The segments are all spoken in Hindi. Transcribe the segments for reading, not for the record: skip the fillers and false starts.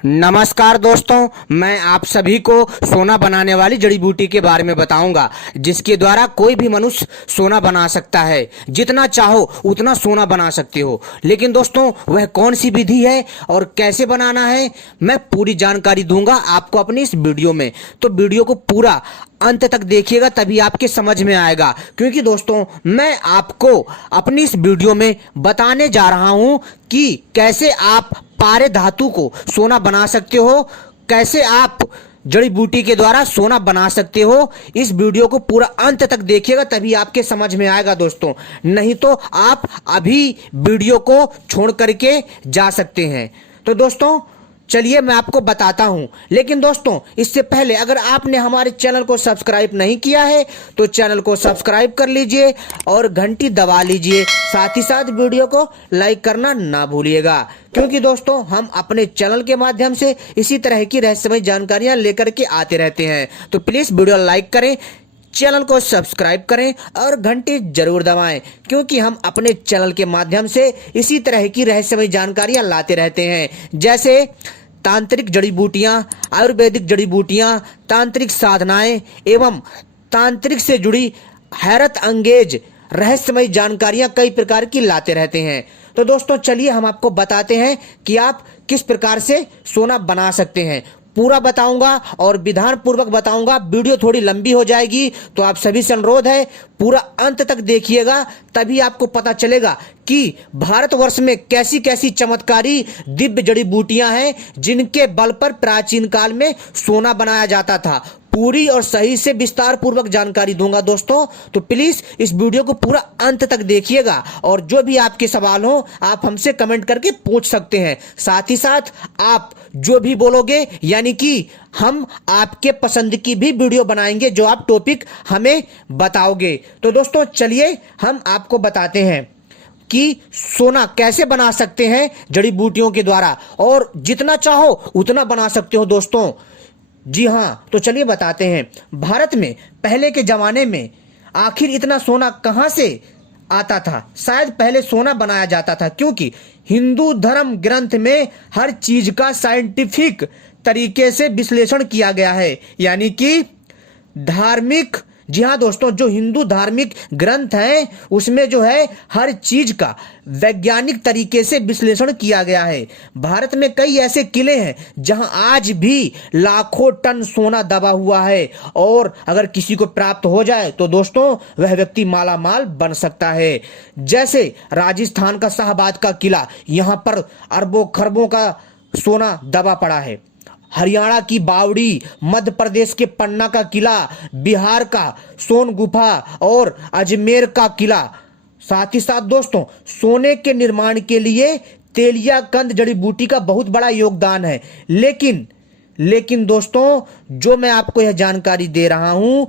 नमस्कार दोस्तों, मैं आप सभी को सोना बनाने वाली जड़ी बूटी के बारे में बताऊंगा, जिसके द्वारा कोई भी मनुष्य सोना बना सकता है। जितना चाहो उतना सोना बना सकते हो। लेकिन दोस्तों, वह कौन सी विधि है और कैसे बनाना है, मैं पूरी जानकारी दूंगा आपको अपनी इस वीडियो में। तो वीडियो को पूरा अंत तक देखिएगा, तभी आपके समझ में आएगा। क्योंकि दोस्तों, मैं आपको अपनी इस वीडियो में बताने जा रहा हूं कि कैसे आप पारे धातु को सोना बना सकते हो, कैसे आप जड़ी बूटी के द्वारा सोना बना सकते हो। इस वीडियो को पूरा अंत तक देखिएगा, तभी आपके समझ में आएगा दोस्तों। नहीं तो आप अभी वीडियो को छोड़ करके जा सकते हैं। तो दोस्तों चलिए मैं आपको बताता हूं। लेकिन दोस्तों, इससे पहले अगर आपने हमारे चैनल को सब्सक्राइब नहीं किया है तो चैनल को सब्सक्राइब कर लीजिए और घंटी दबा लीजिए। साथ ही साथ वीडियो को लाइक करना ना भूलिएगा, क्योंकि दोस्तों हम अपने चैनल के माध्यम से इसी तरह की रहस्यमय जानकारियां लेकर के आते रहते हैं। तो प्लीज वीडियो लाइक करें, चैनल को सब्सक्राइब करें और घंटी जरूर दबाएं, क्योंकि हम अपने चैनल के माध्यम से इसी तरह की रहस्यमय जानकारियां लाते रहते हैं। जैसे तांत्रिक जड़ी बूटियां, आयुर्वेदिक जड़ी बूटियां, तांत्रिक साधनाएं एवं तांत्रिक से जुड़ी हैरत अंगेज रहस्यमय जानकारियां कई प्रकार की लाते रहते हैं। तो दोस्तों चलिए हम आपको बताते हैं कि आप किस प्रकार से सोना बना सकते हैं। पूरा बताऊंगा और विधान पूर्वक बताऊंगा। वीडियो थोड़ी लंबी हो जाएगी, तो आप सभी से अनुरोध है पूरा अंत तक देखिएगा, तभी आपको पता चलेगा कि भारतवर्ष में कैसी कैसी चमत्कारी दिव्य जड़ी बूटियां हैं जिनके बल पर प्राचीन काल में सोना बनाया जाता था। पूरी और सही से विस्तार पूर्वक जानकारी दूंगा दोस्तों। तो प्लीज इस वीडियो को पूरा अंत तक देखिएगा और जो भी आपके सवाल हो आप हमसे कमेंट करके पूछ सकते हैं। साथ ही साथ आप जो भी बोलोगे, यानी कि हम आपके पसंद की भी वीडियो बनाएंगे जो आप टॉपिक हमें बताओगे। तो दोस्तों चलिए हम आपको बताते हैं कि सोना कैसे बना सकते हैं जड़ी बूटियों के द्वारा, और जितना चाहो उतना बना सकते हो दोस्तों। जी हाँ, तो चलिए बताते हैं। भारत में पहले के जमाने में आखिर इतना सोना कहां से आता था। शायद पहले सोना बनाया जाता था, क्योंकि हिंदू धर्म ग्रंथ में हर चीज का साइंटिफिक तरीके से विश्लेषण किया गया है, यानी कि धार्मिक, जी हाँ दोस्तों, जो हिंदू धार्मिक ग्रंथ हैं उसमें जो है हर चीज का वैज्ञानिक तरीके से विश्लेषण किया गया है। भारत में कई ऐसे किले हैं जहां आज भी लाखों टन सोना दबा हुआ है, और अगर किसी को प्राप्त हो जाए तो दोस्तों वह व्यक्ति माला माल बन सकता है। जैसे राजस्थान का शाहबाद का किला, यहां पर अरबों खरबों का सोना दबा पड़ा है। हरियाणा की बावड़ी, मध्य प्रदेश के पन्ना का किला, बिहार का सोन गुफा और अजमेर का किला। साथ ही साथ दोस्तों, सोने के निर्माण के लिए तेलिया कंद जड़ी बूटी का बहुत बड़ा योगदान है। लेकिन दोस्तों, जो मैं आपको यह जानकारी दे रहा हूं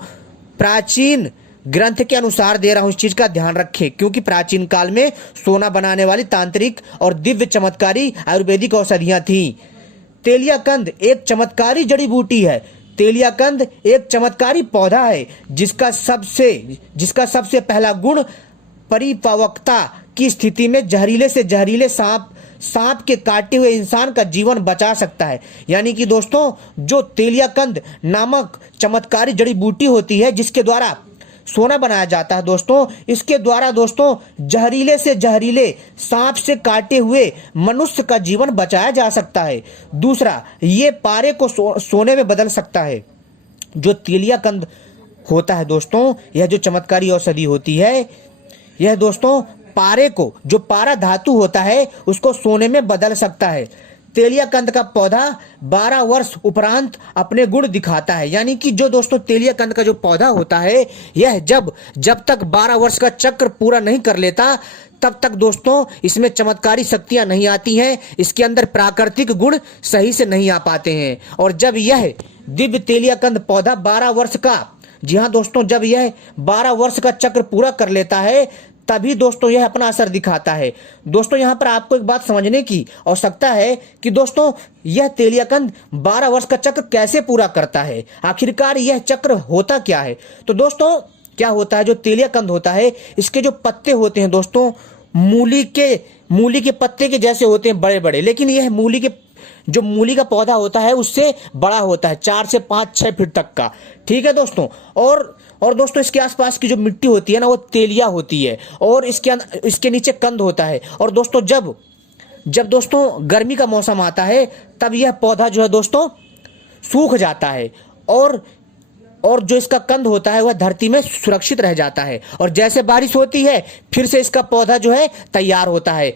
प्राचीन ग्रंथ के अनुसार दे रहा हूं, इस चीज का ध्यान रखें, क्योंकि प्राचीन काल में सोना बनाने वाली तांत्रिक और दिव्य चमत्कारी आयुर्वेदिक औषधियां थीं। तेलियाकंद एक चमत्कारी जड़ी बूटी है। तेलियाकंद एक चमत्कारी पौधा है जिसका सबसे पहला गुण परिपक्वता की स्थिति में जहरीले से जहरीले सांप के काटे हुए इंसान का जीवन बचा सकता है। यानी कि दोस्तों, जो तेलियाकंद नामक चमत्कारी जड़ी बूटी होती है जिसके द्वारा सोना बनाया जाता है दोस्तों, इसके द्वारा दोस्तों जहरीले से जहरीले सांप से काटे हुए मनुष्य का जीवन बचाया जा सकता है। दूसरा, ये पारे को सोने में बदल सकता है। जो तेलियाकंद होता है दोस्तों, यह जो चमत्कारी औषधि होती है, यह दोस्तों पारे को, जो पारा धातु होता है, उसको सोने में बदल सकता है। तेलियाकंद का पौधा 12 वर्ष उपरांत अपने गुण दिखाता है। यानी कि जो दोस्तों तेलियाकंद का जो पौधा होता है, यह जब तक 12 वर्ष का चक्र पूरा नहीं कर लेता तब तक दोस्तों इसमें चमत्कारी शक्तियां नहीं आती हैं, इसके अंदर प्राकृतिक गुण सही से नहीं आ पाते हैं। और जब यह दिव्य तेलियाकंद पौधा 12 वर्ष का, जी हाँ दोस्तों, जब यह 12 वर्ष का चक्र पूरा कर लेता है तभी दोस्तों यह अपना असर दिखाता है। दोस्तों यहाँ पर आपको एक बात समझने की आवश्यकता है कि दोस्तों यह तेलियाकंद 12 वर्ष का चक्र कैसे पूरा करता है, आखिरकार यह चक्र होता क्या है। तो दोस्तों क्या होता है, जो तेलियाकंद होता है, इसके जो पत्ते होते हैं दोस्तों मूली के पत्ते के जैसे होते हैं, बड़े बड़े, लेकिन यह मूली के जो मूली का पौधा होता है उससे बड़ा होता है, 4 से 5-6 फीट तक का। ठीक है दोस्तों। और दोस्तों इसके आसपास की जो मिट्टी होती है ना वो तेलिया होती है और इसके नीचे कंद होता है। और दोस्तों जब दोस्तों गर्मी का मौसम आता है तब यह पौधा जो है दोस्तों सूख जाता है और जो इसका कंद होता है वह धरती में सुरक्षित रह जाता है। और जैसे बारिश होती है फिर से इसका पौधा जो है तैयार होता है।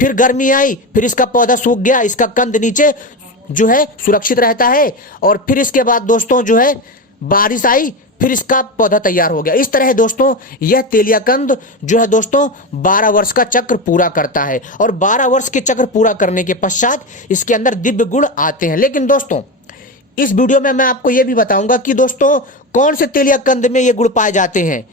फिर गर्मी आई, फिर इसका पौधा सूख गया, इसका कंद नीचे जो है सुरक्षित रहता है। और फिर इसके बाद दोस्तों जो है बारिश आई, फिर इसका पौधा तैयार हो गया। इस तरह दोस्तों यह तेलिया कंद जो है दोस्तों 12 वर्ष का चक्र पूरा करता है। और 12 वर्ष के चक्र पूरा करने के पश्चात इसके अंदर दिव्य गुण आते हैं। लेकिन दोस्तों इस वीडियो में मैं आपको यह भी बताऊंगा कि दोस्तों कौन से तेलिया कंद में ये गुण पाए जाते हैं,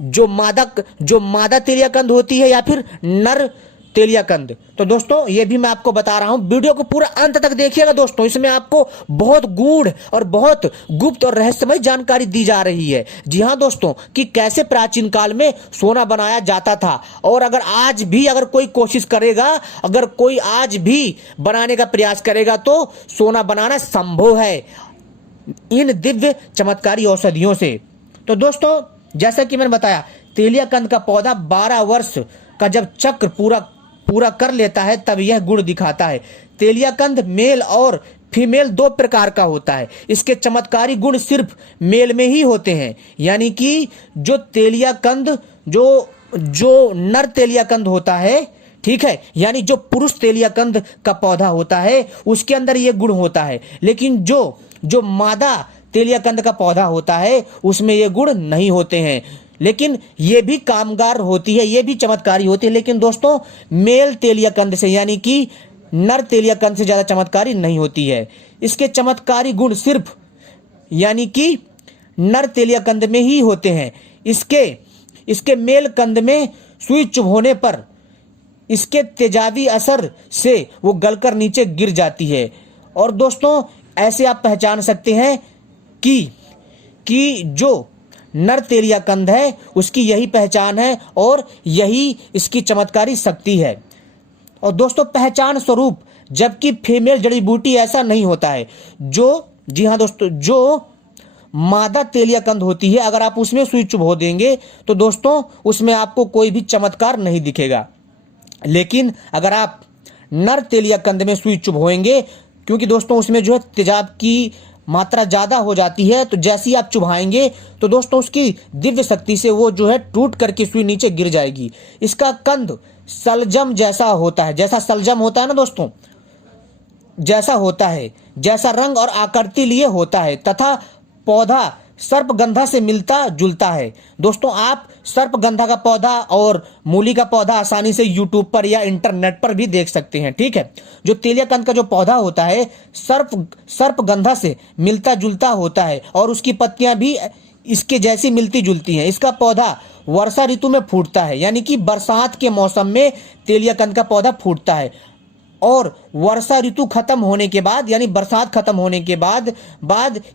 जो मादा तेलिया कंद होती है या फिर नर तेलिया कंद। तो दोस्तों ये भी मैं आपको बता रहा हूं, वीडियो को पूरा अंत तक देखिएगा दोस्तों। इसमें आपको बहुत गूढ़ और बहुत गुप्त और रहस्यमय जानकारी दी जा रही है। जी हां दोस्तों, कि कैसे प्राचीन काल में सोना बनाया जाता था और अगर आज भी अगर कोई कोशिश करेगा, अगर कोई आज भी बनाने का प्रयास करेगा तो सोना बनाना संभव है इन दिव्य चमत्कारी औषधियों से। तो दोस्तों जैसा कि मैंने बताया, तेलिया कंद का पौधा 12 वर्ष का जब चक्र पूरा कर लेता है तब यह गुण दिखाता है। तेलिया कंद मेल और फीमेल 2 प्रकार का होता है। इसके चमत्कारी गुण सिर्फ मेल में ही होते हैं, यानी कि जो तेलिया कंद जो नर तेलिया कंद होता है, ठीक है, यानी जो पुरुष तेलिया कंद का पौधा होता है उसके अंदर यह गुण होता है। लेकिन जो मादा तेलिया कंद का पौधा होता है उसमें ये गुण नहीं होते हैं। लेकिन ये भी कामगार होती है, ये भी चमत्कारी होती है। लेकिन दोस्तों मेल तेलिया कंद से यानी कि नर तेलिया कंद से ज्यादा चमत्कारी नहीं होती है। इसके चमत्कारी गुण सिर्फ यानी कि नर तेलिया कंद में ही होते हैं। इसके मेल कंद में सुई चुभोने पर इसके तेजाबी असर से वो गलकर नीचे गिर जाती है। और दोस्तों ऐसे आप पहचान सकते हैं कि जो नर तेलिया कंद है उसकी यही पहचान है और यही इसकी चमत्कारी शक्ति है। और दोस्तों पहचान स्वरूप, जबकि फीमेल जड़ी बूटी ऐसा नहीं होता है। जी हाँ दोस्तों, जो मादा तेलिया कंद होती है अगर आप उसमें सुई चुभो देंगे तो दोस्तों उसमें आपको कोई भी चमत्कार नहीं दिखेगा। लेकिन अगर आप नर तेलिया कंद में सुई चुभोएंगे, क्योंकि दोस्तों उसमें जो है तेजाब की मात्रा ज्यादा हो जाती है, तो जैसे ही आप चुभाएंगे तो दोस्तों उसकी दिव्य शक्ति से वो जो है टूट करके सुई नीचे गिर जाएगी। इसका कंद सलजम जैसा होता है, जैसा सलजम होता है ना दोस्तों, जैसा होता है, जैसा रंग और आकृति लिए होता है, तथा पौधा सर्पगंधा से मिलता जुलता है। दोस्तों आप सर्पगंधा का पौधा और मूली का पौधा आसानी से यूट्यूब पर या इंटरनेट पर भी देख सकते हैं। ठीक है, जो तेलिया कंद का जो पौधा होता है सर्पगंधा से मिलता जुलता होता है और उसकी पत्तियां भी इसके जैसी मिलती जुलती हैं। इसका पौधा वर्षा ऋतु में फूटता है, यानी कि बरसात के मौसम में तेलिया कंद का पौधा फूटता है और वर्षा ऋतु खत्म होने के बाद यानी बरसात खत्म होने के बाद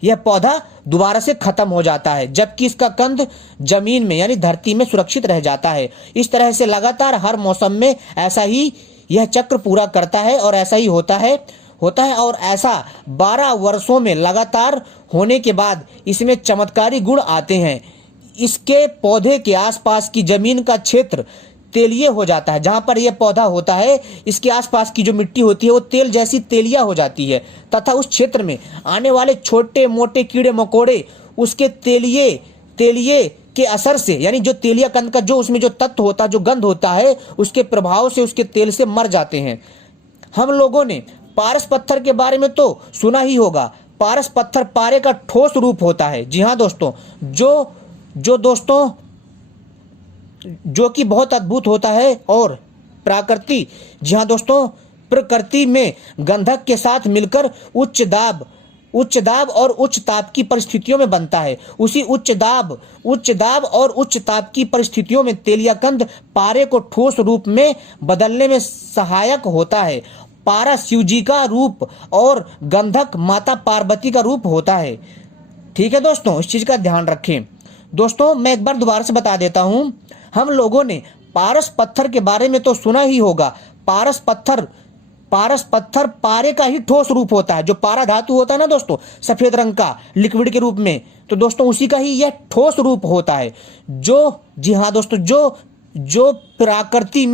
यह पौधा दोबारा से खत्म हो जाता है, जबकि इसका कंद जमीन में यानी धरती में सुरक्षित रह जाता है। इस तरह से लगातार हर मौसम में ऐसा ही यह चक्र पूरा करता है और ऐसा ही होता है और ऐसा 12 वर्षों में लगातार होने के बाद इसमें चमत्कारी गुण आते हैं। इसके पौधे के आसपास की जमीन का क्षेत्र तेलिए हो जाता है। जहां पर यह पौधा होता है इसके आसपास की जो मिट्टी होती है वो तेल जैसी तेलिया हो जाती है, तथा उस क्षेत्र में आने वाले छोटे मोटे कीड़े मकोड़े उसके तेलिए के असर से, यानी जो तेलिया कंद का जो उसमें जो तत्व होता है, जो गंध होता है, उसके प्रभाव से, उसके तेल से मर जाते हैं। हम लोगों ने पारस पत्थर के बारे में तो सुना ही होगा। पारस पत्थर पारे का ठोस रूप होता है। जी हाँ दोस्तों, जो कि बहुत अद्भुत होता है और जी हाँ दोस्तों, प्रकृति में गंधक के साथ मिलकर उच्च दाब और उच्च ताप की परिस्थितियों में बनता है। उसी उच्च दाब और उच्च ताप की परिस्थितियों में तेलिया कंद पारे को ठोस रूप में बदलने में सहायक होता है। पारा शिवजी का रूप और गंधक माता पार्वती का रूप होता है। ठीक है दोस्तों, इस चीज का ध्यान रखें। दोस्तों मैं एक बार दोबारा से बता देता हूं, हम लोगों ने पारस पत्थर के बारे में तो सुना ही होगा। पारस पत्थर पारस पत्थर पारे का ही ठोस रूप होता है। जो पारा धातु होता है ना दोस्तों, सफेद रंग का लिक्विड के रूप में, तो दोस्तों उसी का ही यह ठोस रूप होता है। जो जी हाँ दोस्तों, जो प्रकृति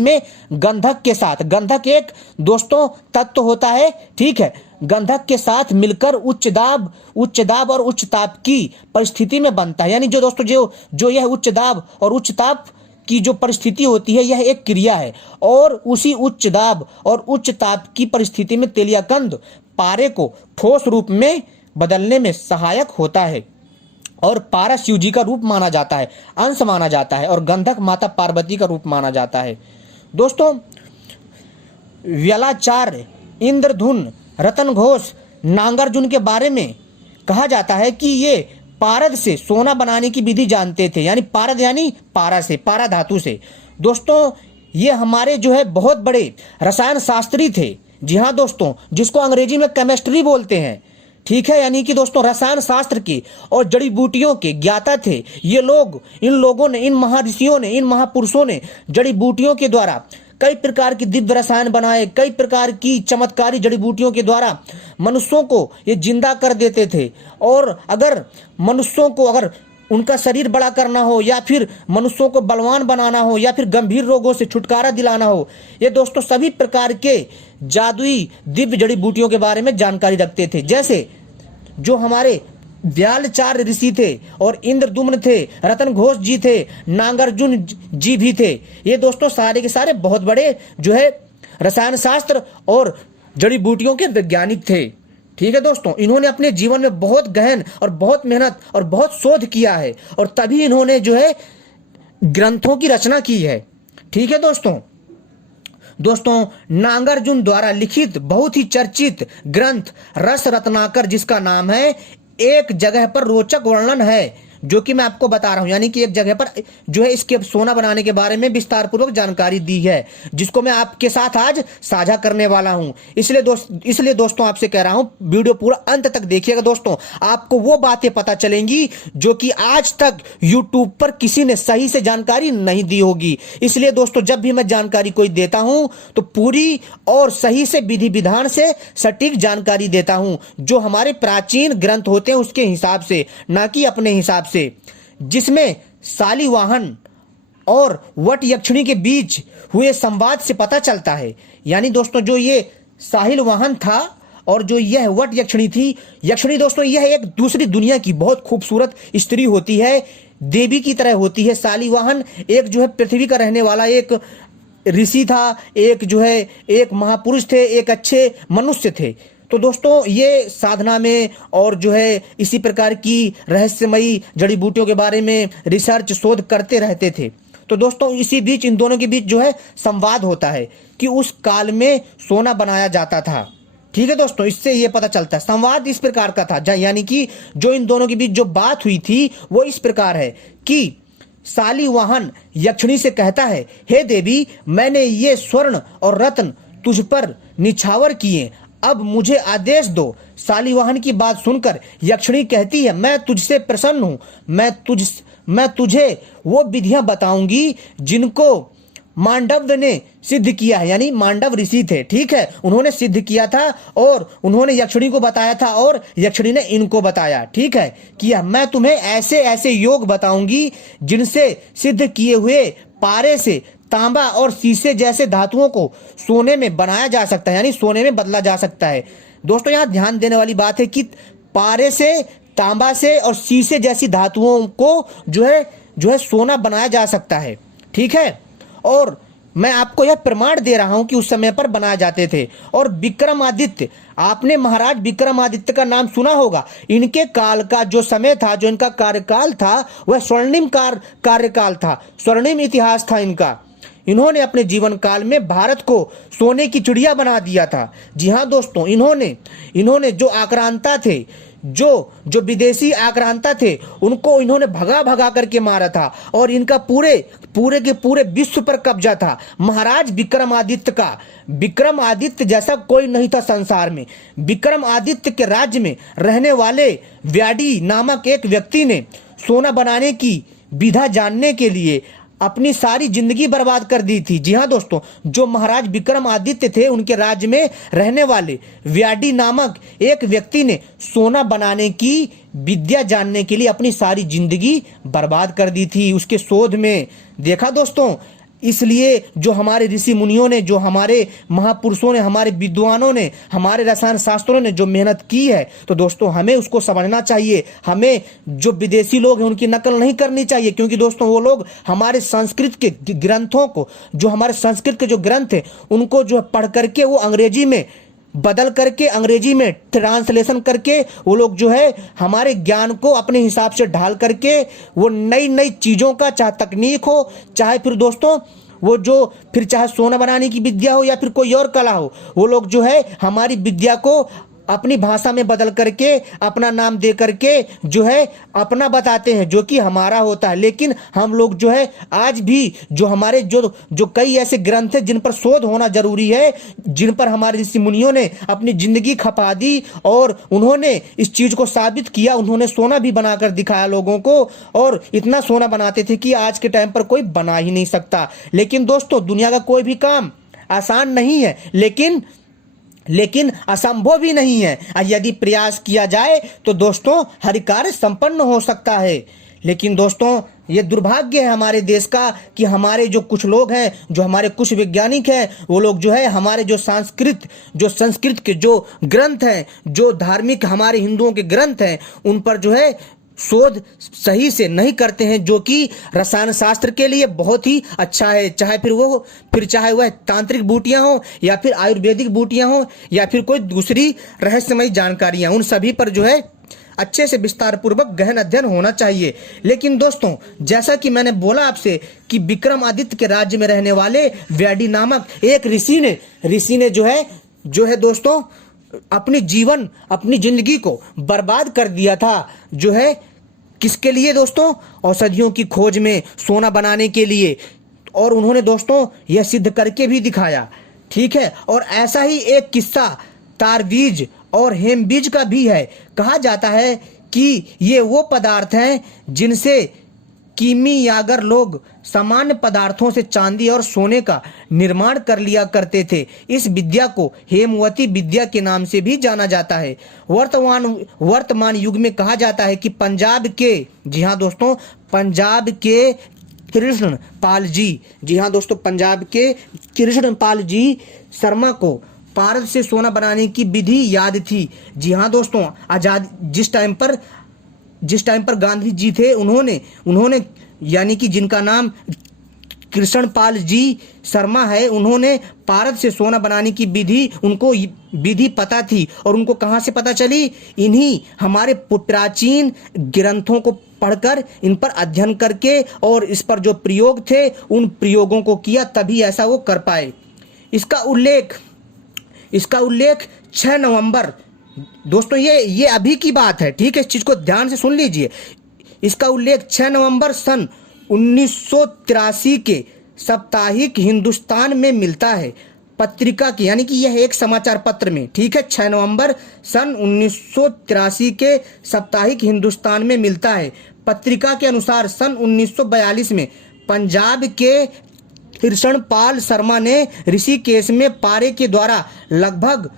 में गंधक के साथ, गंधक एक दोस्तों तत्व होता है, ठीक है, गंधक के साथ मिलकर उच्च दाब और उच्च ताप की परिस्थिति में बनता है। यानी जो दोस्तों जो यह उच्च दाब और उच्च ताप की जो परिस्थिति होती है, यह एक क्रिया है, और उसी उच्च दाब और उच्च ताप की परिस्थिति में तेलियाकंद पारे को ठोस रूप में बदलने में सहायक होता है। और पारा शिव जी का रूप माना जाता है, अंश माना जाता है, और गंधक माता पार्वती का रूप माना जाता है। दोस्तों व्यलाचार्य, इंद्रधुन, रतन घोष, नागार्जुन के बारे में कहा जाता है कि ये पारद से सोना बनाने की विधि जानते थे। यानी पारद यानी पारा से, पारा धातु से। दोस्तों ये हमारे जो है बहुत बड़े रसायन शास्त्री थे। जी हाँ दोस्तों, जिसको अंग्रेजी में केमिस्ट्री बोलते हैं, ठीक है, यानी कि दोस्तों रसायन शास्त्र के और जड़ी बूटियों के ज्ञाता थे ये लोग। इन लोगों ने, इन महर्षियों ने, इन महापुरुषों ने जड़ी बूटियों के द्वारा कई प्रकार की दिव्य रसायन बनाए, कई प्रकार की चमत्कारी जड़ी बूटियों के द्वारा मनुष्यों को ये जिंदा कर देते थे। और अगर मनुष्यों को, अगर उनका शरीर बड़ा करना हो, या फिर मनुष्यों को बलवान बनाना हो, या फिर गंभीर रोगों से छुटकारा दिलाना हो, ये दोस्तों सभी प्रकार के जादुई दिव्य जड़ी बूटियों के बारे में जानकारी रखते थे। जैसे जो हमारे व्यालचार्य ऋषि थे, और इंद्रदुम्न थे, रतन घोष जी थे, नागार्जुन जी भी थे। ये दोस्तों सारे के सारे बहुत बड़े जो है रसायन शास्त्र और जड़ी बूटियों के वैज्ञानिक थे। ठीक है दोस्तों, इन्होंने अपने जीवन में बहुत गहन और बहुत मेहनत और बहुत शोध किया है, और तभी इन्होंने जो है ग्रंथों की रचना की है। ठीक है दोस्तों नागार्जुन द्वारा लिखित बहुत ही चर्चित ग्रंथ रस रत्नाकर, जिसका नाम है, एक जगह पर रोचक वर्णन है जो कि मैं आपको बता रहा हूं। यानी कि एक जगह पर जो है इसके सोना बनाने के बारे में विस्तार पूर्वक जानकारी दी है, जिसको मैं आपके साथ आज साझा करने वाला हूं। इसलिए दोस्तों आपसे कह रहा हूं, वीडियो पूरा अंत तक देखिएगा दोस्तों, आपको वो बातें पता चलेंगी जो कि आज तक यूट्यूब पर किसी ने सही से जानकारी नहीं दी होगी। इसलिए दोस्तों जब भी मैं जानकारी कोई देता हूं तो पूरी और सही से, विधि विधान से सटीक जानकारी देता हूं, जो हमारे प्राचीन ग्रंथ होते हैं उसके हिसाब से, ना कि अपने हिसाब से, जिसमें शालिवाहन और वट यक्षिणी के बीच हुए संवाद से पता चलता है। यानी दोस्तों जो ये शालिवाहन था और जो यह वट यक्षिणी थी, यक्षिणी दोस्तों यह एक दूसरी दुनिया की बहुत खूबसूरत स्त्री होती है, देवी की तरह होती है। शालिवाहन एक जो है पृथ्वी का रहने वाला एक ऋषि था, एक जो है एक महापुरुष थे, एक अच्छे मनुष्य थे। तो दोस्तों ये साधना में और जो है इसी प्रकार की रहस्यमयी जड़ी बूटियों के बारे में रिसर्च, शोध करते रहते थे। तो दोस्तों इसी बीच इन दोनों के बीच जो है संवाद होता है कि उस काल में सोना बनाया जाता था। ठीक है दोस्तों, इससे ये पता चलता है। संवाद इस प्रकार का था, यानी कि जो इन दोनों के बीच जो बात हुई थी वो इस प्रकार है कि शालिवाहन यक्षिणी से कहता है, हे देवी, मैंने ये स्वर्ण और रत्न तुझ पर निछावर किए, अब मुझे आदेश दो। शालिवाहन की बात सुनकर यक्षिणी कहती है, मैं तुझसे प्रसन्न हूं, मैं तुझे वो विधियां बताऊंगी जिनको मांडव्य ने सिद्ध किया है। यानी मांडव ऋषि थे, ठीक है, उन्होंने सिद्ध किया था और उन्होंने यक्षिणी को बताया था और यक्षिणी ने इनको बताया। ठीक है, किया, मैं तुम्हें ऐसे ऐसे योग बताऊंगी जिनसे सिद्ध किए हुए पारे से तांबा और शीशे जैसे धातुओं को सोने में बनाया जा सकता है, यानी सोने में बदला जा सकता है। दोस्तों यहाँ ध्यान देने वाली बात है कि पारे से, तांबा से और शीशे जैसी धातुओं को जो है सोना बनाया जा सकता है। ठीक है, और मैं आपको यह प्रमाण दे रहा हूं कि उस समय पर बनाए जाते थे। और विक्रमादित्य, आपने महाराज विक्रमादित्य का नाम सुना होगा। इनके काल का जो समय था, जो इनका कार्यकाल था, वह स्वर्णिम कार्यकाल था, स्वर्णिम इतिहास था इनका। इन्होंने अपने जीवन काल में भारत को सोने की चिड़िया बना दिया था। जी हाँ दोस्तों, इन्होंने जो आक्रांता थे, जो विदेशी आक्रांता थे, उनको इन्होंने भगा करके मारा था, और इनका पूरे विश्व पर कब्जा था महाराज विक्रमादित्य का। विक्रमादित्य जैसा कोई नहीं था संसार में। विक्रमादित्य के राज्य में रहने वाले व्याडी नामक एक व्यक्ति ने सोना बनाने की विधा जानने के लिए अपनी सारी जिंदगी बर्बाद कर दी थी। जी हाँ दोस्तों, जो महाराज विक्रमादित्य थे उनके राज्य में रहने वाले व्याडी नामक एक व्यक्ति ने सोना बनाने की विद्या जानने के लिए अपनी सारी जिंदगी बर्बाद कर दी थी उसके शोध में। देखा दोस्तों, इसलिए जो हमारे ऋषि मुनियों ने, जो हमारे महापुरुषों ने, हमारे विद्वानों ने, हमारे रसायन शास्त्रों ने जो मेहनत की है, तो दोस्तों हमें उसको समझना चाहिए। हमें जो विदेशी लोग हैं उनकी नकल नहीं करनी चाहिए, क्योंकि दोस्तों वो लोग हमारे संस्कृत के ग्रंथों को, जो हमारे संस्कृत के जो ग्रंथ हैं उनको जो पढ़ करके वो अंग्रेजी में बदल करके, अंग्रेजी में ट्रांसलेशन करके वो लोग जो है हमारे ज्ञान को अपने हिसाब से ढाल करके वो नई नई चीज़ों का, चाहे तकनीक हो, चाहे फिर दोस्तों वो जो फिर चाहे सोना बनाने की विद्या हो या फिर कोई और कला हो, वो लोग जो है हमारी विद्या को अपनी भाषा में बदल करके अपना नाम दे करके जो है अपना बताते हैं, जो कि हमारा होता है। लेकिन हम लोग जो है आज भी जो हमारे जो कई ऐसे ग्रंथ हैं जिन पर शोध होना जरूरी है, जिन पर हमारे ऋषि मुनियों ने अपनी जिंदगी खपा दी और उन्होंने इस चीज को साबित किया। उन्होंने सोना भी बनाकर दिखाया लोगों को, और इतना सोना बनाते थे कि आज के टाइम पर कोई बना ही नहीं सकता। लेकिन दोस्तों दुनिया का कोई भी काम आसान नहीं है, लेकिन असंभव भी नहीं है। यदि प्रयास किया जाए तो दोस्तों हर कार्य संपन्न हो सकता है। लेकिन दोस्तों ये दुर्भाग्य है हमारे देश का कि हमारे जो कुछ लोग हैं, जो हमारे कुछ वैज्ञानिक हैं, वो लोग जो है हमारे जो संस्कृत के जो ग्रंथ हैं, जो धार्मिक हमारे हिंदुओं के ग्रंथ हैं, उन पर जो है शोध सही से नहीं करते हैं, जो कि रसायन शास्त्र के लिए बहुत ही अच्छा है। चाहे वह तांत्रिक बूटियां हो या फिर आयुर्वेदिक बूटियां हो या फिर कोई दूसरी रहस्यमयी जानकारियां, उन सभी पर जो है अच्छे से विस्तार पूर्वक गहन अध्ययन होना चाहिए। लेकिन दोस्तों जैसा कि मैंने बोला आपसे कि विक्रमादित्य के राज्य में रहने वाले व्याडी नामक एक ऋषि ने जो है दोस्तों अपनी जिंदगी को बर्बाद कर दिया था। जो है किसके लिए दोस्तों? औषधियों की खोज में, सोना बनाने के लिए। और उन्होंने दोस्तों यह सिद्ध करके भी दिखाया, ठीक है। और ऐसा ही एक किस्सा तारबीज और हेमबीज का भी है। कहा जाता है कि ये वो पदार्थ हैं जिनसे कीमियागर लोग सामान्य पदार्थों से चांदी और सोने का निर्माण कर लिया करते थे। इस विद्या को हेमवती विद्या के नाम से भी जाना जाता है। वर्तमान युग में कहा जाता है कि पंजाब के, जी हाँ दोस्तों, पंजाब के कृष्णपाल जी शर्मा को पारद से सोना बनाने की विधि याद थी। जी हाँ दोस्तों, जिस टाइम पर गांधी जी थे, उन्होंने यानी कि जिनका नाम कृष्णपाल जी शर्मा है, उन्होंने पारद से सोना बनाने की उनको विधि पता थी। और उनको कहाँ से पता चली? इन्हीं हमारे प्राचीन ग्रंथों को पढ़कर, इन पर अध्ययन करके और इस पर जो प्रयोग थे उन प्रयोगों को किया, तभी ऐसा वो कर पाए। इसका उल्लेख 6 नवंबर, दोस्तों ये अभी की बात है, ठीक है, इस चीज को ध्यान से सुन लीजिए। इसका उल्लेख 6 नवंबर सन 1983 के साप्ताहिक हिंदुस्तान में मिलता है, पत्रिका की, यानी कि यह एक समाचार पत्र में, ठीक है। 6 नवंबर सन 1983 के साप्ताहिक हिंदुस्तान में मिलता है। पत्रिका के अनुसार सन 1942 में पंजाब के कृष्णपाल शर्मा ने ऋषिकेश में पारे के द्वारा लगभग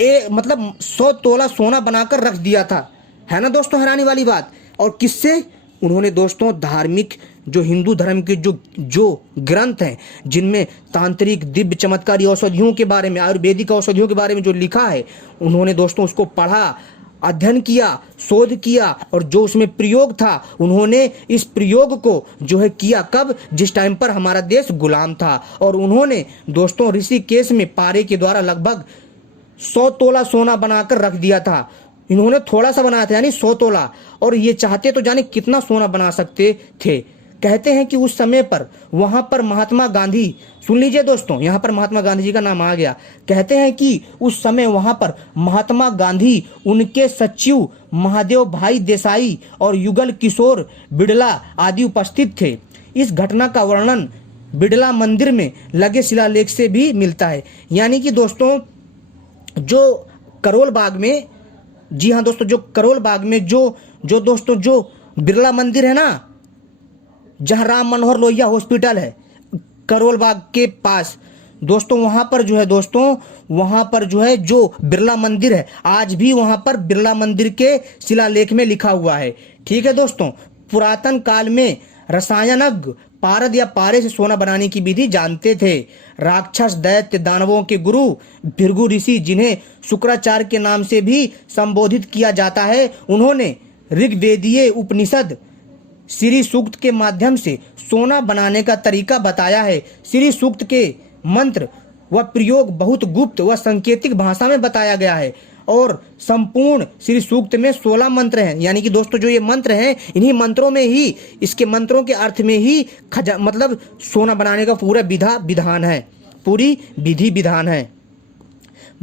100 तोला सोना बनाकर रख दिया था। है ना दोस्तों हैरानी वाली बात। और किससे? उन्होंने दोस्तों धार्मिक जो हिंदू धर्म के जो ग्रंथ हैं, जिनमें तांत्रिक दिव्य चमत्कारी औषधियों के बारे में, आयुर्वेदिक औषधियों के बारे में जो लिखा है, उन्होंने दोस्तों उसको पढ़ा, अध्ययन किया, शोध किया, और जो उसमें प्रयोग था उन्होंने इस प्रयोग को जो है किया कब? जिस टाइम पर हमारा देश गुलाम था। और उन्होंने दोस्तों ऋषिकेश में पारे के द्वारा लगभग 100 तोला सोना बनाकर रख दिया था। इन्होंने थोड़ा सा बनाया था, यानी 100 तोला, और ये चाहते तो जाने कितना सोना बना सकते थे। कहते हैं कि उस समय पर वहां पर महात्मा गांधी, सुन लीजिए दोस्तों, यहाँ पर महात्मा गांधी जी का नाम आ गया। कहते हैं कि उस समय वहां पर महात्मा गांधी, उनके सचिव महादेव भाई देसाई और युगल किशोर बिड़ला आदि उपस्थित थे। इस घटना का वर्णन बिड़ला मंदिर में लगे शिलालेख से भी मिलता है। यानी कि दोस्तों जो करोल बाग में, जी हाँ दोस्तों, जो करोल बाग में जो बिरला मंदिर है ना, जहां राम मनोहर लोहिया हॉस्पिटल है करोल बाग के पास दोस्तों, वहां पर जो है दोस्तों, वहां पर जो है जो बिरला मंदिर है, आज भी वहां पर बिरला मंदिर के शिलालेख में लिखा हुआ है। ठीक है दोस्तों, पुरातन काल में रसायनज्ञ पारद या पारे से सोना बनाने की विधि जानते थे। राक्षस दैत्य दानवों के गुरु भृगु ऋषि, जिन्हें शुक्राचार्य के नाम से भी संबोधित किया जाता है, उन्होंने ऋग्वेदीय उपनिषद श्री सूक्त के माध्यम से सोना बनाने का तरीका बताया है। श्री सूक्त के मंत्र व प्रयोग बहुत गुप्त व सांकेतिक भाषा में बताया गया है और संपूर्ण श्री सूक्त में 16 मंत्र हैं। यानी कि दोस्तों जो ये मंत्र हैं, इन्हीं मंत्रों में ही, इसके मंत्रों के अर्थ में ही मतलब सोना बनाने का पूरा विधान है, पूरी विधि विधान है।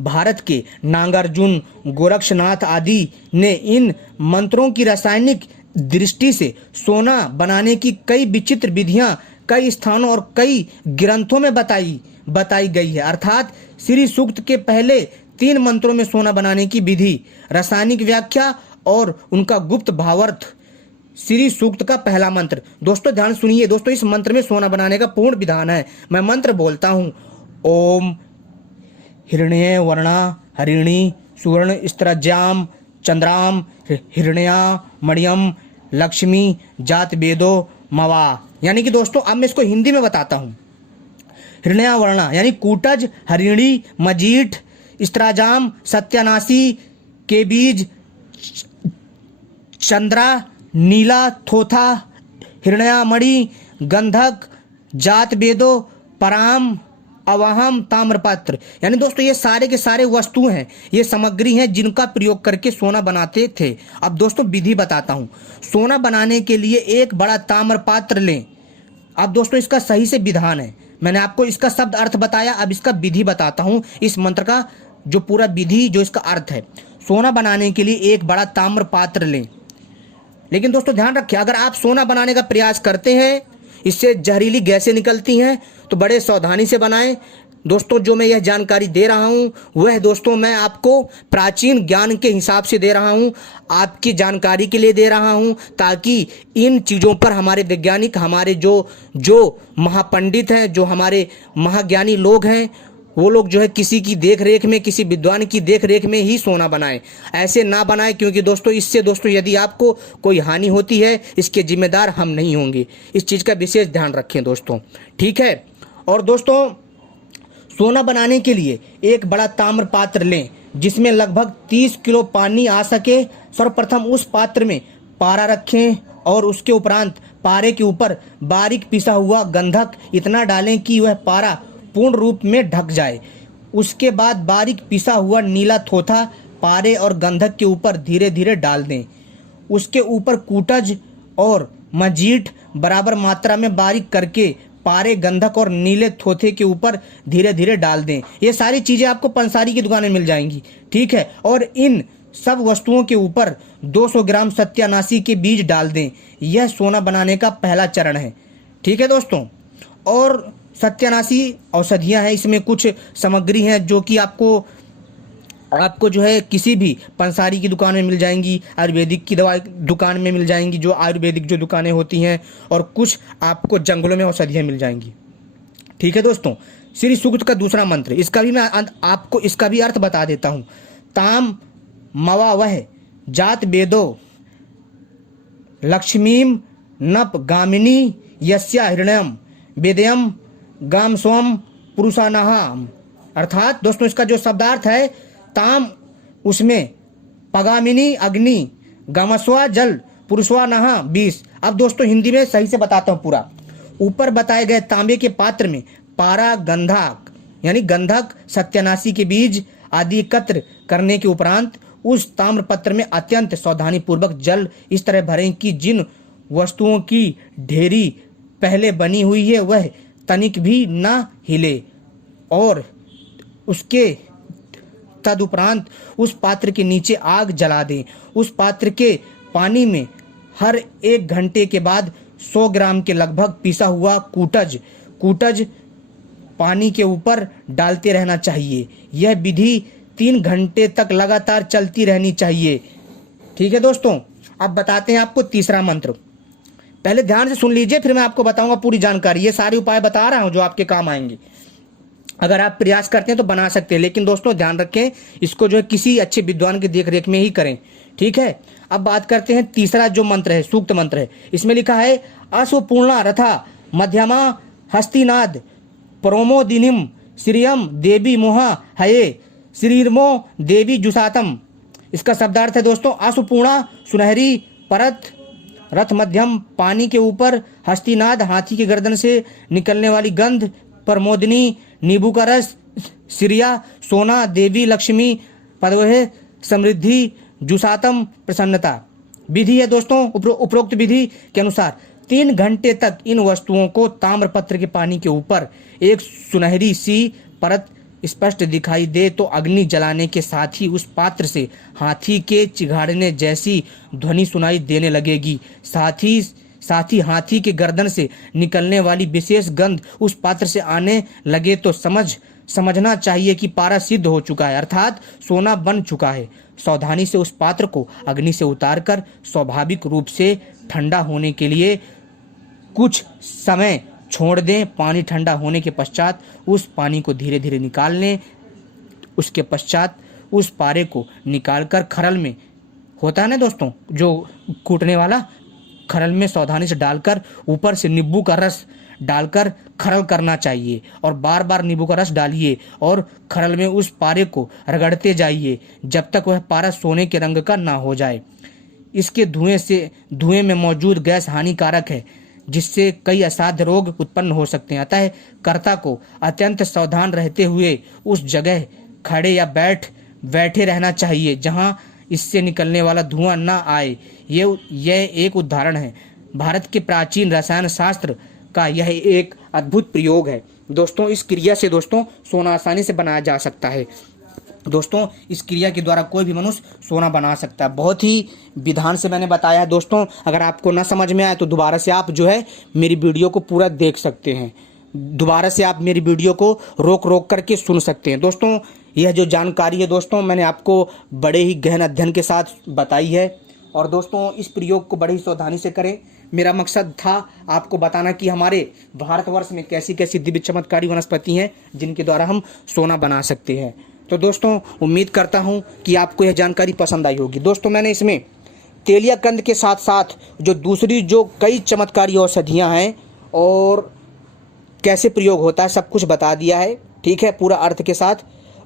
भारत के नागार्जुन, गोरक्षनाथ आदि ने इन मंत्रों की रासायनिक दृष्टि से सोना बनाने की कई विचित्र विधियां कई स्थानों और कई ग्रंथों में बताई गई है। अर्थात श्री सूक्त के पहले 3 मंत्रों में सोना बनाने की विधि, रासायनिक व्याख्या और उनका गुप्त भावार्थ। श्री सूक्त का पहला मंत्र, दोस्तों ध्यान सुनिए दोस्तों, इस मंत्र में सोना बनाने का पूर्ण विधान है। मैं मंत्र बोलता हूं, ओम हिरण्य वर्णा हरिणी सुवर्ण स्त्रजाम चंद्राम हिरण्या मणियम लक्ष्मी जात वेदो मवा। यानी कि दोस्तों अब मैं इसको हिंदी में बताता हूं। हिरण्या वर्णा यानी कूटज, हरिणी, मजीठ, स्त्राजाम, सत्यानाशी के बीज, चंद्रा, नीला थोथा, हिरण्यामणि, गंधक, जात वेदो, पराम, अवाहम, ताम्रपत्र। यानी दोस्तों ये सारे के सारे वस्तु हैं, ये सामग्री हैं जिनका प्रयोग करके सोना बनाते थे। अब दोस्तों विधि बताता हूं। सोना बनाने के लिए एक बड़ा ताम्रपात्र लें। अब दोस्तों इसका सही से विधान है, मैंने आपको इसका शब्द अर्थ बताया, अब इसका विधि बताता हूं। इस मंत्र का जो पूरा विधि, जो इसका अर्थ है, सोना बनाने के लिए एक बड़ा ताम्रपात्र लें। लेकिन दोस्तों ध्यान रखिए, अगर आप सोना बनाने का प्रयास करते हैं, इससे जहरीली गैसें निकलती हैं, तो बड़े सावधानी से बनाएं। दोस्तों जो मैं यह जानकारी दे रहा हूं वह दोस्तों मैं आपको प्राचीन ज्ञान के हिसाब से दे रहा हूं, आपकी जानकारी के लिए दे रहा हूं, ताकि इन चीज़ों पर हमारे वैज्ञानिक, हमारे जो महापंडित हैं, जो हमारे महाज्ञानी लोग हैं, वो लोग जो है किसी की देख रेख में, किसी विद्वान की देख रेख में ही सोना बनाएं, ऐसे ना बनाएं। क्योंकि दोस्तों इससे दोस्तों यदि आपको कोई हानि होती है, इसके जिम्मेदार हम नहीं होंगे। इस चीज़ का विशेष ध्यान रखें दोस्तों, ठीक है। और दोस्तों सोना बनाने के लिए एक बड़ा ताम्र पात्र लें जिसमें लगभग 30 किलो पानी आ सके। सर्वप्रथम उस पात्र में पारा रखें और उसके उपरांत पारे के ऊपर बारीक पिसा हुआ गंधक इतना डालें कि वह पारा पूर्ण रूप में ढक जाए। उसके बाद बारीक पिसा हुआ नीला थोथा पारे और गंधक के ऊपर धीरे धीरे डाल दें। उसके ऊपर कूटज और मजीठ बराबर मात्रा में बारीक करके पारे, गंधक और नीले थोथे के ऊपर धीरे धीरे डाल दें। ये सारी चीज़ें आपको पंसारी की दुकान में मिल जाएंगी, ठीक है। और इन सब वस्तुओं के ऊपर 200 ग्राम सत्यानाशी के बीज डाल दें। यह सोना बनाने का पहला चरण है, ठीक है दोस्तों। और सत्यानाशी औषधियाँ हैं, इसमें कुछ सामग्री हैं जो कि आपको जो है किसी भी पंसारी की दुकान में मिल जाएंगी, आयुर्वेदिक की दवाई दुकान में मिल जाएंगी, जो आयुर्वेदिक जो दुकानें होती हैं, और कुछ आपको जंगलों में औषधियाँ मिल जाएंगी, ठीक है दोस्तों। श्री सूक्त का दूसरा मंत्र, इसका भी मैं आपको इसका भी अर्थ बता देता हूँ। ताम मवा वह जात वेदो लक्ष्मीम नप गामिनी यस्या हिरण्यम वेदयम गाम स्वम पुरुषानाहम। अर्थात दोस्तों इसका जो शब्दार्थ है, ताम उसमें पगामिनी अग्नि, गामस्वा जल, पुरुषवा नहा 20। अब दोस्तों हिंदी में सही से बताता हूँ पूरा। ऊपर बताए गए तांबे के पात्र में पारा, गंधक यानी गंधक, सत्यानाशी के बीज आदि एकत्र करने के उपरांत उस ताम्र पत्र में अत्यंत सावधानी पूर्वक जल इस तरह भरें कि जिन वस्तुओं की ढेरी पहले बनी हुई है वह तनिक भी न हिले, और उसके तदुपरांत उस पात्र के नीचे आग जला दें। उस पात्र के पानी हर 1 घंटे के बाद 100 ग्राम के लगभग पिसा हुआ कूटज पानी के ऊपर डालते रहना चाहिए। यह विधि 3 घंटे तक लगातार चलती रहनी चाहिए, ठीक है दोस्तों। अब बताते हैं आपको तीसरा मंत्र। पहले ध्यान से सुन लीजिए, फिर मैं आपको बताऊंगा पूरी जानकारी। ये सारे उपाय बता रहा हूं जो आपके काम आएंगे। अगर आप प्रयास करते हैं तो बना सकते हैं, लेकिन दोस्तों ध्यान रखें, इसको जो है किसी अच्छे विद्वान की देखरेख में ही करें, ठीक है। अब बात करते हैं तीसरा जो मंत्र है, सूक्त मंत्र है। इसमें लिखा है अश्वपूर्णा रथा मध्यमा हस्तिनाद प्रोमोदिनीम श्रियम देवी मोहा हये श्रीर्मो देवी जुसातम। इसका शब्दार्थ है दोस्तों, अश्वपूर्णा सुनहरी परत, रथ मध्यम पानी के ऊपर, हस्तिनाद हाथी की गर्दन से निकलने वाली गंध, प्रमोदिनी नींबू का रस, श्रिया सोना, देवी लक्ष्मी पदवह समृद्धि, जुसातम प्रसन्नता। विधि है दोस्तों, उपरोक्त विधि के अनुसार 3 घंटे तक इन वस्तुओं को ताम्रपत्र के पानी के ऊपर एक सुनहरी सी परत स्पष्ट दिखाई दे तो अग्नि जलाने के साथ ही उस पात्र से हाथी के चिघाड़ने जैसी ध्वनि सुनाई देने लगेगी। साथ ही हाथी के गर्दन से निकलने वाली विशेष गंध उस पात्र से आने लगे तो समझना चाहिए कि पारा सिद्ध हो चुका है, अर्थात सोना बन चुका है। सावधानी से उस पात्र को अग्नि से उतारकर स्वाभाविक रूप से ठंडा होने के लिए कुछ समय छोड़ दें। पानी ठंडा होने के पश्चात उस पानी को धीरे धीरे निकाल लें। उसके पश्चात उस पारे को निकालकर खरल में होता है ना दोस्तों जो कूटने वाला, खरल में सावधानी से डालकर ऊपर से नींबू का रस डालकर खरल करना चाहिए और बार बार नींबू का रस डालिए और खरल में उस पारे को रगड़ते जाइए जब तक वह पारा सोने के रंग का ना हो जाए। इसके धुएं में मौजूद गैस हानिकारक है, जिससे कई असाध्य रोग उत्पन्न हो सकते हैं। अतः कर्ता को अत्यंत सावधान रहते हुए उस जगह खड़े या बैठे रहना चाहिए जहां इससे निकलने वाला धुआं ना आए। यह एक उदाहरण है भारत के प्राचीन रसायन शास्त्र का। यह एक अद्भुत प्रयोग है दोस्तों। इस क्रिया से दोस्तों सोना आसानी से बनाया जा सकता है। दोस्तों इस क्रिया के द्वारा कोई भी मनुष्य सोना बना सकता है। बहुत ही विधान से मैंने बताया है दोस्तों। अगर आपको ना समझ में आए तो दोबारा से आप जो है मेरी वीडियो को पूरा देख सकते हैं। दोबारा से आप मेरी वीडियो को रोक करके सुन सकते हैं। दोस्तों यह जो जानकारी है दोस्तों मैंने आपको बड़े ही गहन अध्ययन के साथ बताई है और दोस्तों इस प्रयोग को बड़ी ही सावधानी से करें। मेरा मकसद था आपको बताना कि हमारे भारतवर्ष में कैसी कैसी दिव्य चमत्कारी वनस्पति हैं जिनके द्वारा हम सोना बना सकते हैं। तो दोस्तों उम्मीद करता हूं कि आपको यह जानकारी पसंद आई होगी। दोस्तों मैंने इसमें तेलिया कंद के साथ साथ जो दूसरी जो कई चमत्कारी औषधियां हैं और कैसे प्रयोग होता है सब कुछ बता दिया है, ठीक है, पूरा अर्थ के साथ।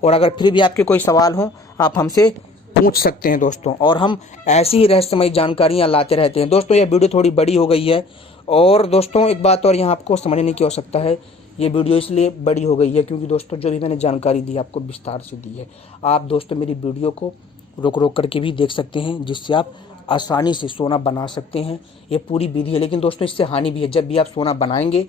और अगर फिर भी आपके कोई सवाल हो आप हमसे पूछ सकते हैं दोस्तों। और हम ऐसी ही रहस्यमयी जानकारियाँ लाते रहते हैं। दोस्तों यह वीडियो थोड़ी बड़ी हो गई है और दोस्तों एक बात और यहाँ आपको समझने की आवश्यकता है। ये वीडियो इसलिए बड़ी हो गई है क्योंकि दोस्तों जो भी मैंने जानकारी दी आपको विस्तार से दी है। आप दोस्तों मेरी वीडियो को रोक करके भी देख सकते हैं जिससे आप आसानी से सोना बना सकते हैं। ये पूरी विधि है, लेकिन दोस्तों इससे हानि भी है। जब भी आप सोना बनाएंगे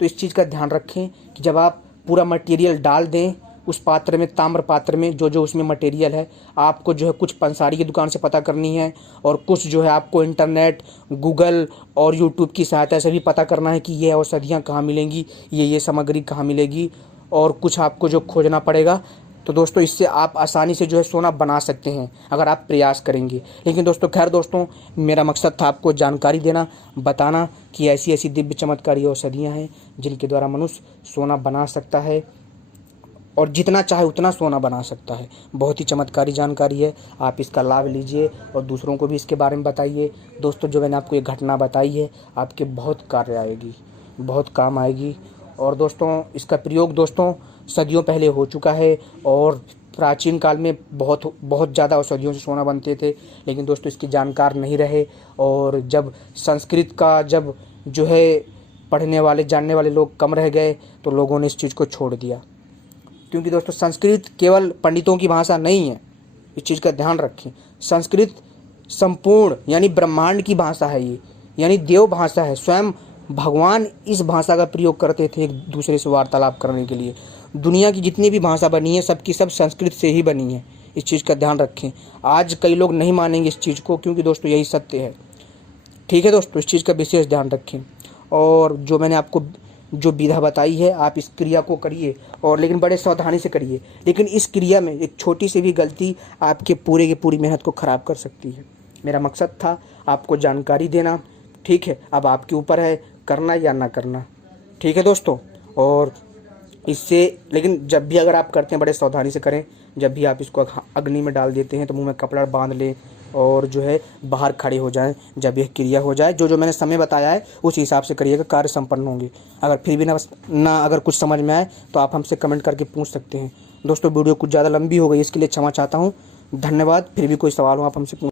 तो इस चीज़ का ध्यान रखें कि जब आप पूरा मटेरियल डाल दें उस पात्र में, ताम्र पात्र में, जो उसमें मटेरियल है आपको जो है कुछ पंसारी की दुकान से पता करनी है और कुछ जो है आपको इंटरनेट, गूगल और यूट्यूब की सहायता से भी पता करना है कि ये औषधियाँ कहाँ मिलेंगी, ये सामग्री कहाँ मिलेगी और कुछ आपको जो खोजना पड़ेगा। तो दोस्तों इससे आप आसानी से जो है सोना बना सकते हैं अगर आप प्रयास करेंगे। लेकिन दोस्तों खैर दोस्तों मेरा मकसद था आपको जानकारी देना, बताना कि ऐसी ऐसी दिव्य चमत्कारी औषधियाँ हैं जिनके द्वारा मनुष्य सोना बना सकता है और जितना चाहे उतना सोना बना सकता है। बहुत ही चमत्कारी जानकारी है, आप इसका लाभ लीजिए और दूसरों को भी इसके बारे में बताइए। दोस्तों जो मैंने आपको ये घटना बताई है आपके बहुत कार्य आएगी, बहुत काम आएगी। और दोस्तों इसका प्रयोग दोस्तों सदियों पहले हो चुका है और प्राचीन काल में बहुत ज़्यादा औषधियों से सोना बनते थे, लेकिन दोस्तों इसके जानकार नहीं रहे। और जब संस्कृत का जब जो है पढ़ने वाले जानने वाले लोग कम रह गए तो लोगों ने इस चीज़ को छोड़ दिया। क्योंकि दोस्तों संस्कृत केवल पंडितों की भाषा नहीं है, इस चीज़ का ध्यान रखें। संस्कृत संपूर्ण यानी ब्रह्मांड की भाषा है, ये यानी देव भाषा है। स्वयं भगवान इस भाषा का प्रयोग करते थे एक दूसरे से वार्तालाप करने के लिए। दुनिया की जितनी भी भाषा बनी है सबकी सब संस्कृत से ही बनी है, इस चीज़ का ध्यान रखें। आज कई लोग नहीं मानेंगे इस चीज़ को क्योंकि दोस्तों यही सत्य है, ठीक है दोस्तों, इस चीज़ का विशेष ध्यान रखें। और जो मैंने आपको जो विधा बताई है आप इस क्रिया को करिए और लेकिन बड़े सावधानी से करिए। लेकिन इस क्रिया में एक छोटी सी भी गलती आपके पूरे की पूरी मेहनत को ख़राब कर सकती है। मेरा मकसद था आपको जानकारी देना ठीक है, अब आपके ऊपर है करना या ना करना। ठीक है दोस्तों, और इससे लेकिन जब भी अगर आप करते हैं बड़े सावधानी से करें। जब भी आप इसको अग्नि में डाल देते हैं तो मुंह में कपड़ा बांध लें और जो है बाहर खड़े हो जाएं। जब यह क्रिया हो जाए, जो मैंने समय बताया है उस हिसाब से करिएगा, कार्य संपन्न होंगे। अगर फिर भी ना अगर कुछ समझ में आए तो आप हमसे कमेंट करके पूछ सकते हैं। दोस्तों वीडियो कुछ ज़्यादा लंबी हो गई, इसके लिए क्षमा चाहता हूँ। धन्यवाद। फिर भी कोई सवाल हो आप हमसे पूछ